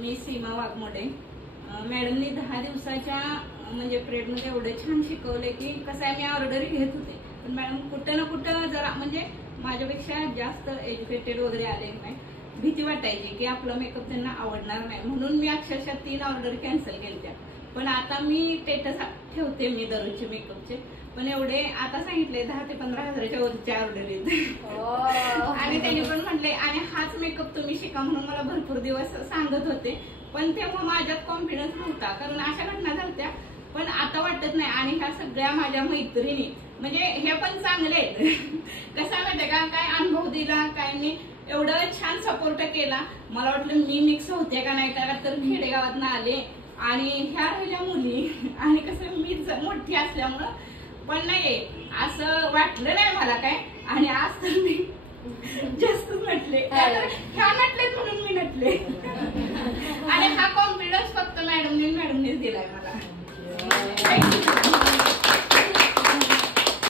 मी सीमा वाघमोडे. मॅडमनी 10 दिवसाच्या म्हणजे पिरियडमध्ये एवढं छान शिकवले की कसं आहे, मी ऑर्डर घेत होते पण मॅडम कुठं ना कुठं जरा म्हणजे माझ्यापेक्षा जास्त एज्युकेटेड वगैरे आले नाही, भीती वाटायची की आपला मेकअप त्यांना आवडणार नाही, म्हणून मी अक्षरशः 3 ऑर्डर कॅन्सल केल्या. पण आता मी स्टेटस ठेवते मी दररोजचे मेकअपचे, पण एवढे आता सांगितले 10 ते 15 हजाराच्या वरचे ऑर्डर येते. आणि त्यांनी पण म्हटले आणि हाच मेकअप तुम्ही शिका म्हणून मला भरपूर दिवस सांगत होते, पण तेव्हा माझ्यात कॉन्फिडन्स नव्हता कारण अशा घटना झाल्या. पण आता वाटत नाही. आणि ह्या सगळ्या माझ्या मैत्रिणी म्हणजे हे पण चांगले आहेत. कसं माहितीये का, काय अनुभव दिला, काय मी एवढं छान सपोर्ट केला. मला वाटलं मी मिक्स होते का नाही, का तर खेडेगावात आले आणि ह्या राहिल्या मुली आणि कसं मी मोठी असल्यामुळं पण नाही असं वाटलं नाही मला काय. आणि आज तर मी जास्त नटले, ह्या नटलेत म्हणून मी नटले. आणि हा कॉन्फिडन्स फक्त मॅडमनीच दिलाय मला.